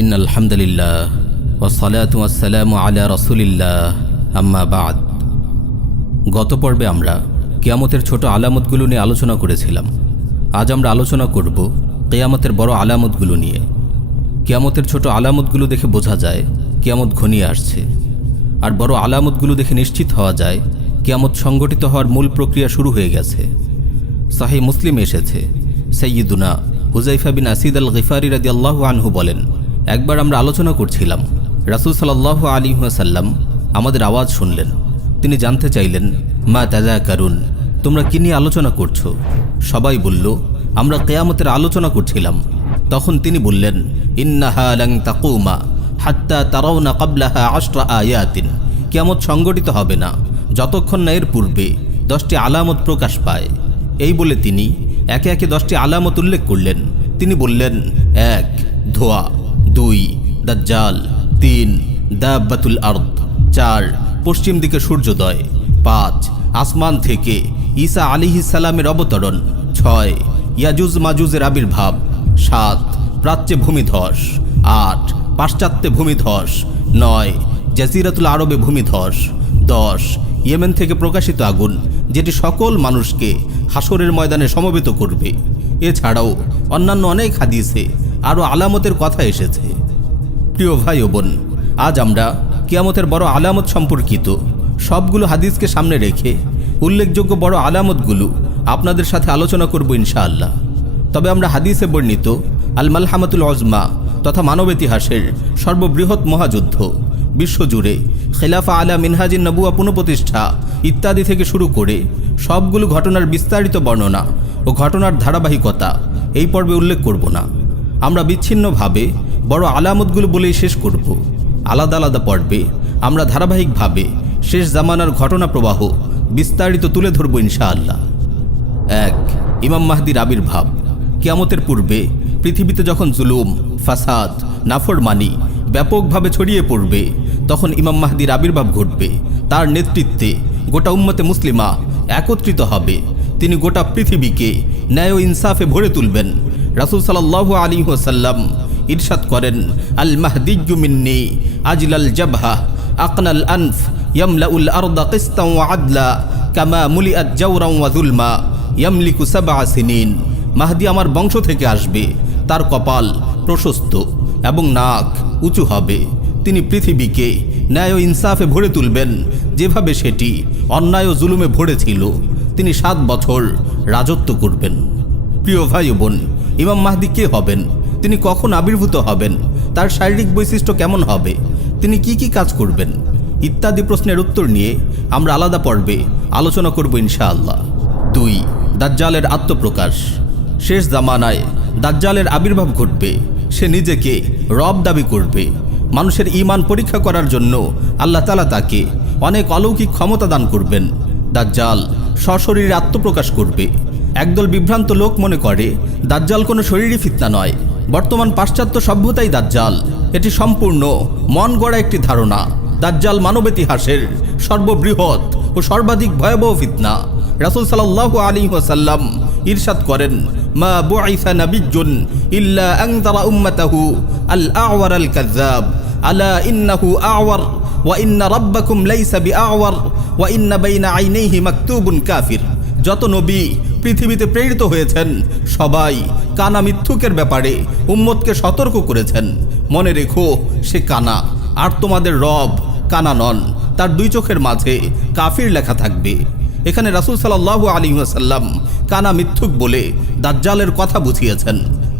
ইন্নাল হামদুলিল্লাহ ওয়াসসালাতু ওয়াসসালামু আলা রাসূলিল্লাহ আম্মা বাদ। গত পর্বে আমরা কিয়ামতের ছোট আলামতগুলো নিয়ে আলোচনা করেছিলাম। আজ আমরা আলোচনা করব কিয়ামতের বড় আলামতগুলো নিয়ে। কিয়ামতের ছোট আলামতগুলো দেখে বোঝা যায় কিয়ামত ঘনিয়ে আসছে, আর বড় আলামতগুলো দেখে নিশ্চিত হওয়া যায় কিয়ামত সংগঠিত হওয়ার মূল প্রক্রিয়া শুরু হয়ে গেছে। সহিহ মুসলিমে এসেছে, সাইয়্যিদুনা হুযায়ফা বিন আসিদ আল গিফারি রাদিয়াল্লাহু আনহু বলেন, একবার আমরা আলোচনা করছিলাম, রাসূল সাল্লাল্লাহু আলাইহি ওয়াসাল্লাম আমাদের আওয়াজ শুনলেন। তিনি জানতে চাইলেন, মা তাযাকারুন, তোমরা কি নিয়ে আলোচনা করছো? সবাই বলল, আমরা কিয়ামতের আলোচনা করছিলাম। তখন তিনি বললেন, ইন্নাহা লান তাকুমা হাত্তা তারাউনা ক্বাবলাহা 10 আয়াতিন, কিয়ামত সংগঠিত হবে না যতক্ষণ না এর পূর্বে 10টি আলামত প্রকাশ পায়। এই বলে তিনি একে একে 10টি আলামত উল্লেখ করলেন। তিনি বললেন, 1 ধোঁয়া, 2 দাজ্জাল, 3 দাব্বাতুল আরদ, 4 পশ্চিম দিকে সূর্যোদয়, 5 আসমান থেকে ঈসা আলাইহিস সালামের অবতরণ, 6 ইয়াজুজ মাজুজের আবির্ভাব, 7 প্রাচ্যে ভূমিধস, 8 পাশ্চাত্যে ভূমিধস, 9 জাজিরাতুল আরবে ভূমিধস, 10 ইয়েমেন থেকে প্রকাশিত আগুন, যেটি সকল মানুষকে হাসরের ময়দানে সমবেত করবে। এছাড়াও অন্যান্য অনেক হাদিসে আরও আলামতের কথা এসেছে। প্রিয় ভাই ও বোন, আজ আমরা কিয়ামতের বড় আলামত সম্পর্কিত সবগুলো হাদিসকে সামনে রেখে উল্লেখযোগ্য বড় আলামতগুলো আপনাদের সাথে আলোচনা করব ইনশাআল্লাহ। তবে আমরা হাদিসে বর্ণিত আল মালহামাতুল উজমা তথা মানব ইতিহাসের সর্ববৃহৎ মহাযুদ্ধ, বিশ্বজুড়ে খেলাফা আলা মিনহাজিন নবুয়া পুনঃপ্রতিষ্ঠা ইত্যাদি থেকে শুরু করে সবগুলো ঘটনার বিস্তারিত বর্ণনা ও ঘটনার ধারাবাহিকতা এই পর্বে উল্লেখ করব না। আমরা বিচ্ছিন্নভাবে বড় আলামতগুলো বলেই শেষ করব। আলাদা আলাদা পর্বে আমরা ধারাবাহিকভাবে শেষ জামানার ঘটনা প্রবাহ বিস্তারিত তুলে ধরব ইনশাআল্লাহ। 1 ইমাম মাহদির আবির্ভাব। কিয়ামতের পূর্বে পৃথিবীতে যখন জুলুম, ফাসাদ, নাফরমানি ব্যাপকভাবে ছড়িয়ে পড়বে, তখন ইমাম মাহদির আবির্ভাব ঘটবে। তার নেতৃত্বে গোটা উম্মতে মুসলিমা একত্রিত হবে। তিনি গোটা পৃথিবীকে ন্যায় ও ইনসাফে ভরে তুলবেন। রাসূল সাল্লাল্লাহু আলাইহি ওয়াসাল্লাম ইরশাদ করেন, আল মাহদিয়্যু মিন্নি আজলাল জাবহা আকনাল আনফ ইয়ামলাউল আরদা কিসতান ওয়া আদলা কামা মুলিআত জাওরান ওয়া যুলমা ইয়ামলিকু 7 সিনিন। মাহদি আমার বংশ থেকে আসবে, তার কপাল প্রশস্ত এবং নাক উঁচু হবে। তিনি পৃথিবীকে ন্যায় ও ইনসাফে ভরে তুলবেন, যেভাবে সেটি অন্যায় ও জুলুমে ভরেছিল। তিনি 7 বছর রাজত্ব করবেন। প্রিয় ভাই ও বোন, ইমাম মাহদি কে হবেন? তিনি কখন আবির্ভূত হবেন? তার শারীরিক বৈশিষ্ট্য কেমন হবে? তিনি কি কি কাজ করবেন? ইত্যাদি প্রশ্নের উত্তর নিয়ে আমরা আলাদা পর্বে আলোচনা করব ইনশাআল্লাহ। 2 দাজ্জালের আত্মপ্রকাশ। শেষ জামানায় দাজ্জালের আবির্ভাব ঘটবে। সে নিজেকে রব দাবি করবে। মানুষের ঈমান পরীক্ষা করার জন্য আল্লাহ তাআলা তাকে অনেক অলৌকিক ক্ষমতা দান করবেন। দাজ্জাল সশরীরে আত্মপ্রকাশ করবে। একদল বিভ্রান্ত লোক মনে করে দাজ্জাল কোনো শরীরী ফিতনা নয়। বর্তমান পাশ্চাত্য সভ্যতাই দাজ্জাল। এটি সম্পূর্ণ মন গড়া একটি ধারণা। দাজ্জাল মানব ইতিহাসের সর্ববৃহৎ ও সর্বাধিক ভয়াবহ ফিতনা। রাসূল সাল্লাল্লাহু আলাইহি ওয়াসাল্লাম ইরশাদ করেন, মা বুইসা নাবিয়্যুন ইল্লা আনযারা উম্মাতাহু আল আ'ওয়ার আল কাযযাব আলা ইন্নাহু আ'ওয়ার ওয়া ইন্না রাব্বাকুম লাইসা বিআ'ওয়ার ওয়া ইন্না বাইনা আইনাইহি মাকতুবুন কাফির। যত নবী পৃথিবীতে প্রেরিত হয়েছেন সবাই কানা মিথ্যুকের ব্যাপারে উম্মতকে সতর্ক করেছেন। মনে রেখো, সে কানা, আর তোমাদের রব কানা নন। তার 2 চোখের মাঝে কাফির লেখা থাকবে। এখানে রাসূল সাল্লাল্লাহু আলাইহি ওয়াসাল্লাম কানা মিথ্যুক বলে দাজ্জালের কথা বুঝিয়েছেন।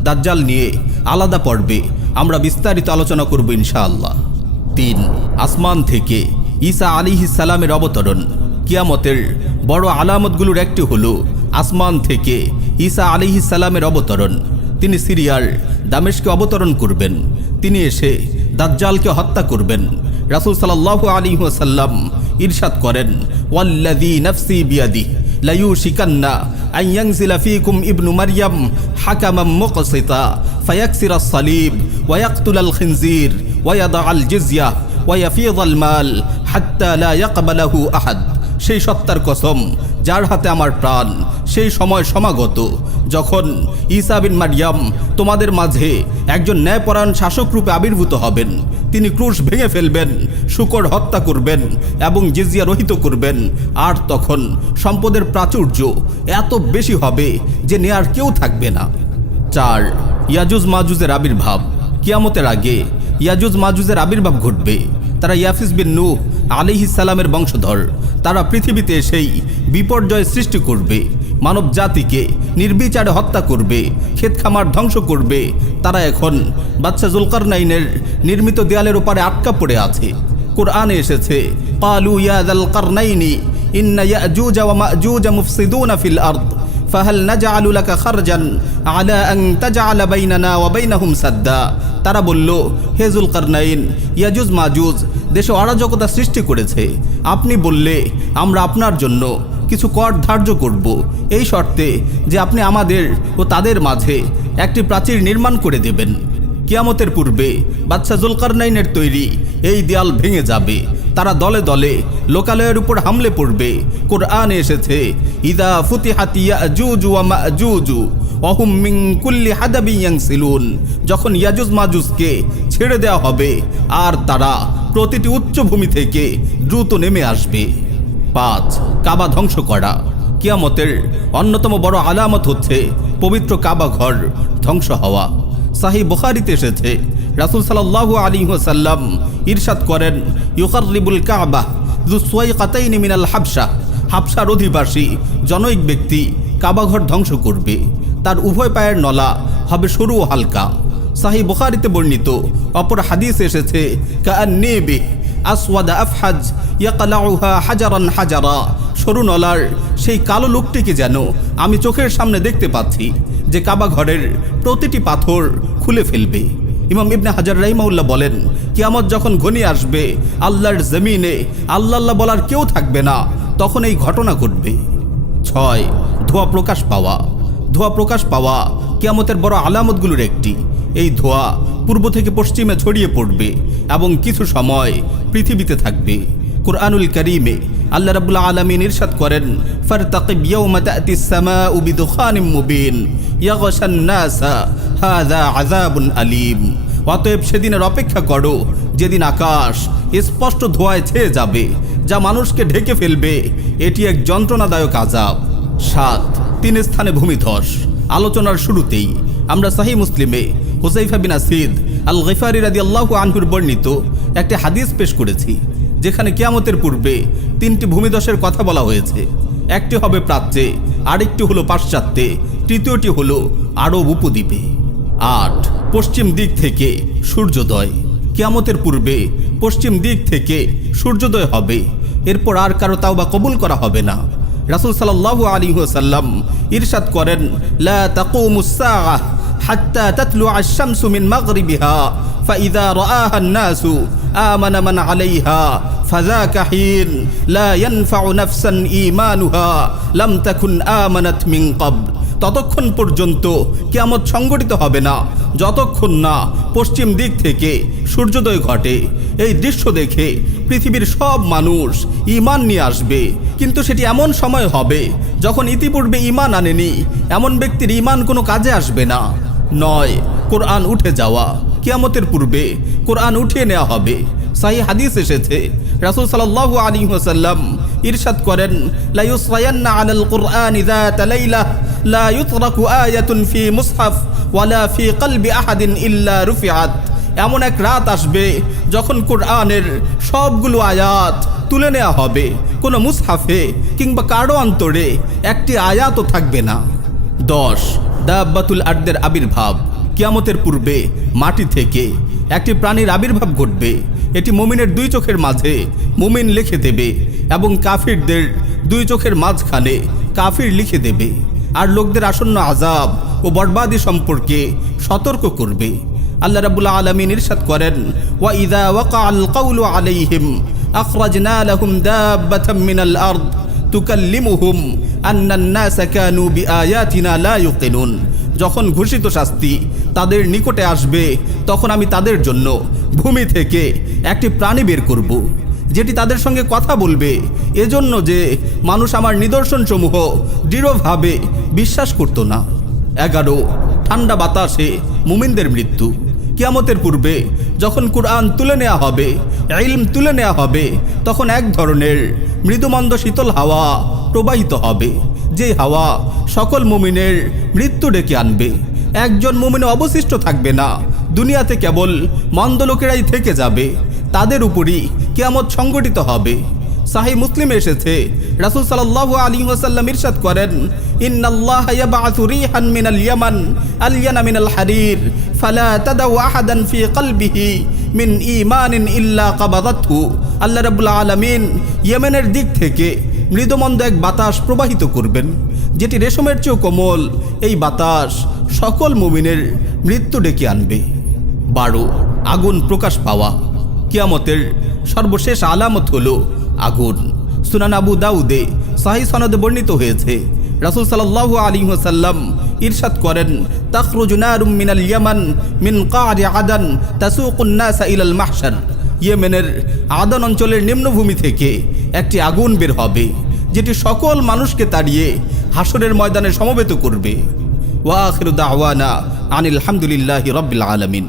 দাজ্জাল নিয়ে আলাদা পর্বে আমরা বিস্তারিত আলোচনা করব ইনশাআল্লাহ। 3 আসমান থেকে ঈসা আলাইহিস সালামের অবতরণ। কিয়ামতের বড় আলামতগুলোর একটি হলো আসমান থেকে ঈসা আলাইহিস সালামের অবতরণ। তিনি সিরিয়ার দামেস্কে অবতরণ করবেন। তিনি এসে দাজ্জালকে হত্যা করবেন। রাসূল সাল্লাল্লাহু আলাইহি ওয়াসাল্লাম ইরশাদ করেন, ওয়াল্লাযী নাফসি বিয়াদিহি লা ইউশিকান্না আন ইয়ানজিলা ফীকুম ইবনু মারইয়াম হাকামান মুকসিতা ফায়াকসিরাস সালিব ওয়া ইয়াকতুলাল খিনজির ওয়া ইয়াদাআল জিজিয়া ওয়া ইয়াফিযাল মাল হাত্তা লা ইয়াকবালাহু আহাদ। সেই সত্তার কসম যার হাতে আমার প্রাণ, সেই সময় সমাগত যখন ঈসা বিন মারইয়াম তোমাদের মাঝে একজন ন্যায়পরায়ণ শাসক রূপে আবির্ভূত হবেন। তিনি ক্রুশ ভেঙে ফেলবেন, শূকর হত্যা করবেন এবং জিজিয়া রহিত করবেন। আর তখন সম্পদের প্রাচুর্য এত বেশি হবে যে নেয়ার কেউ থাকবে না। 4. ইয়াজুজ মাজুজের আবির্ভাব। কিয়ামতের আগে ইয়াজুজ মাজুজের আবির্ভাব ঘটবে। তারা ইয়াফিস বিন নূহ আলাইহিস সালামের বংশধর। তারা পৃথিবীতে সেই বিপর্যয় সৃষ্টি করবে, মানব জাতিকে নির্বিচারে হত্যা করবে, ক্ষেত খামার ধ্বংস করবে। তারা এখন বাদশা জুলকারনাইনের নির্মিত দেয়ালের উপরে আটকা পড়ে আছে। কোরআনে এসেছে, ক্বালু ইয়া যাল কারনাইনি ইন্না ইয়াজুজ ওয়া মাজুজ মুফসিদুনা ফিল আরদ ফাহাল নাজআলু লাকা খারজান আলা আন তাজআলা বাইনানা ওয়া বাইনাহুম সাদ্দা। তারা বলল, হে জুলকারনাইন, ইয়াজুজ মাজুজ দেশে অরাজকতা সৃষ্টি করেছে। আপনি বললে আমরা আপনার জন্য কিছু কর ধার্য করব, এই শর্তে যে আপনি আমাদের ও তাদের মাঝে একটি প্রাচীর নির্মাণ করে দেবেন। কিয়ামতের পূর্বে বাদশা জুলকারনাইনের তৈরি এই দেয়াল ভেঙে যাবে। তারা দলে দলে লোকালয়ের উপর হামলে পড়বে। কোরআনে এসেছে, ইদা ফুতিহাত ইয়াজুজ ওয়া মাজুজ ওয়া হুম মিন কুল্লি হাদাবিন ইয়ানসিলুন। যখন ইয়াজুজ মাজুজকে ছেড়ে দেওয়া হবে আর তারা প্রতিটি উচ্চভূমি থেকে দ্রুত নেমে আসবে। 5. কাবা ধ্বংস করা। কিয়ামতের অন্যতম বড় আলামত হচ্ছে পবিত্র কাবা ঘর ধ্বংস হওয়া। সাহিহ বুখারীতে এসেছে, রাসূল সাল্লাল্লাহু আলাইহি ওয়াসাল্লাম ইরশাদ করেন, ইউকাররিবুল কাবা যু সুয়াইকাতাইন মিনাল হাবশা। হাবশার অধিবাসী জনৈক ব্যক্তি কাবাঘর ধ্বংস করবে। তার উভয় পায়ের নলা হবে সরু ও হালকা। সাহিহ বুখারীতে বর্ণিত অপর হাদিসে এসেছে, কাআন্নী বিহি আসওয়াদা আফহাজ ইয়াকলাউহা হাজারান হাজারা। সরু নলার সেই কালো লোকটিকে যেন আমি চোখের সামনে দেখতে পাচ্ছি, যে কাবা ঘরের প্রতিটি পাথর খুলে ফেলবে। ইমাম ইবনে হাজার রাহিমাহুল্লাহ বলেন, কিয়ামত যখন ঘনিয়ে আসবে, আল্লাহর জমিনে আল্লাহ বলার কেউ থাকবে না, তখন এই ঘটনা ঘটবে। 6. ধোঁয়া প্রকাশ পাওয়া। ধোঁয়া প্রকাশ পাওয়া কিয়ামতের বড় আলামতগুলোর একটি। এই ধোঁয়া পূর্ব থেকে পশ্চিমে ছড়িয়ে পড়বে এবং কিছু সময় পৃথিবীতে থাকবে। কুরআনুল কারীমে আল্লাহ রাব্বুল আলামিন ইরশাদ করেন, ফারতাকিব ইয়াওমা তা'তিস সামাউ বিদুখানিম মুবিন ইয়াগশান নাসা হাযা আযাবুন আলীম। অতএব সেদিনের অপেক্ষা করো যেদিন আকাশ স্পষ্ট ধোঁয়ায় ছেয়ে যাবে, যা মানুষকে ঢেকে ফেলবে। এটি এক যন্ত্রণাদায়ক আযাব। 7. 3 স্থানে ভূমিধস। আলোচনার শুরুতেই আমরা সহিহ মুসলিমে হুযায়ফা বিন আসিদ আল গিফারি রাদিয়াল্লাহু আনহুর বর্ণিত একটি হাদিস পেশ করেছি, যেখানে কিয়ামতের পূর্বে 3টি ভূমিধসের কথা বলা হয়েছে। একটি হবে প্রাচ্যে, আরেকটি হলো পাশ্চাত্যে, তৃতীয়টি হলো আরব উপদ্বীপে। 8. পশ্চিম দিক থেকে সূর্যোদয়। কিয়ামতের পূর্বে পশ্চিম দিক থেকে সূর্যোদয় হবে। এরপর আর কারো তাওবা কবুল করা হবে না। রাসূল সাল্লাল্লাহু আলাইহি ওয়াসাল্লাম ইরশাদ করেন, লা তাকুমুস সাআহ হাত্তা তাতলুআ আশ-শামসু মিন মাগরিবিহা ফাইযা রাআহা আন-নাসু আমানা মান আলাইহা ফাযাকা হিন লা ইয়ানফাউ নাফসান ঈমানুহা লাম তাকুন আমানাত মিন ক্বাবল। ততক্ষণ পর্যন্ত কিয়ামত সংঘটিত হবে না যতক্ষণ না পশ্চিম দিক থেকে সূর্যোদয় ঘটে। এই দৃশ্য দেখে পৃথিবীর সব মানুষ ঈমান নিয়ে আসবে, কিন্তু সেটি এমন সময় হবে যখন ইতিপূর্বে ঈমান আনেনি এমন ব্যক্তির ঈমান কোনো কাজে আসবে না। 9. কোরআন উঠে যাওয়া। কিয়ামতের পূর্বে কোরআন উঠিয়ে নেওয়া হবে। সহিহ হাদিস এসেছে, রাসূল সাল্লাল্লাহু আলাইহি ওয়াসাল্লাম ইরশাদ করেন, লা ইউসরায়ান্না আলাল কুরআনি যাতা লাইলা লা ইউতরাকু আয়াতুন ফি মুসহাফ ওয়ালা ফি কলবি আহাদিন ইল্লা রুফিআত। এমন এক রাত আসবে যখন কোরআনের সবগুলো আয়াত তুলে নেওয়া হবে, কোনো মুসহাফে কিংবা কারো অন্তরে একটি আয়াতও থাকবে না। 10. দাব্বাতুল আরদের আবির্ভাব। কিয়ামতের পূর্বে মাটি থেকে একটি প্রাণীর আবির্ভাব ঘটবে। এটি মুমিনের 2 চোখের মাঝে মুমিন লিখে দেবে এবং কাফিরদের 2 চোখের মাঝখানে কাফির লিখে দেবে, আর লোকদের আসন্ন আযাব ও বরবাদি সম্পর্কে সতর্ক করবে। আল্লাহ রাব্বুল আলামিন ইরশাদ করেন, ওয়া ইযা ওয়াকাআল কাওলু আলাইহিম আখরাজনা লাহুম দাব্বাতাম মিনাল আরদ তুকাল্লিমুহুম আন্নান নাসা কানু বিআয়াতিনা লা ইউকিনুন। যখন ঘোষিত শাস্তি তাদের নিকটে আসবে, তখন আমি তাদের জন্য ভূমি থেকে একটি প্রাণী বের করব, যেটি তাদের সঙ্গে কথা বলবে, এজন্য যে মানুষ আমার নিদর্শনসমূহ দৃঢ়ভাবে বিশ্বাস করত না। 11 ঠান্ডা বাতাসে মুমিনদের মৃত্যু। কিয়ামতের পূর্বে যখন কুরআন তুলে নেওয়া হবে, ইলম তুলে নেওয়া হবে, তখন এক ধরনের মৃদুমন্দ শীতল হাওয়া প্রবাহিত হবে, যে হাওয়া সকল মুমিনের মৃত্যু ডেকে আনবে। একজন মুমিন অবশিষ্ট থাকবে না, দুনিয়াতে কেবল মন্দ লোকেরাই থেকে যাবে। তাদের উপরই কিয়ামত সংগঠিত হবে। সাহিহ মুসলিমে এসেছে, রাসূল সাল্লাল্লাহু আলাইহি ওয়াসাল্লাম ইরশাদ করেন, ইন্নাল্লাহা ইয়াবআসু রিহান মিনাল ইয়ামান আলয়ানা মিনাল হারির ফালা তাদাউ আহাদান ফি কলবিহি মিন ঈমানিন ইল্লা কাবাদাতহু। আল্লাহ রাব্বুল আলামিন ইয়েমেনের দিক থেকে মৃদুমন্দ এক বাতাস প্রবাহিত করবেন, যেটি রেশমের চেয়েও কোমল। এই বাতাস সকল মুমিনের মৃত্যু ডেকে আনবে। 12 আগুন প্রকাশ পাওয়া। কিয়ামতের সর্বশেষ আলামত হলো আগুন। সুনান আবু দাউদে সহিহ সনদে বর্ণিত হয়েছে, রাসূল সাল্লাল্লাহু আলাইহি ওয়াসাল্লাম ইরশাদ করেন, তাখরুজু নারুম মিনাল ইয়ামান মিন কারি আদান তাসুকুন নাসা ইলাল মাহশার। ইয়েমেনের আদান অঞ্চলের নিম্নভূমি থেকে একটি আগুন বের হবে, যেটি সকল মানুষকে তাড়িয়ে হাসরের ময়দানে সমবেত করবে। ওয়া আখিরু দাওয়ানা আনিল হামদুলিল্লাহি রাব্বিল আলামিন।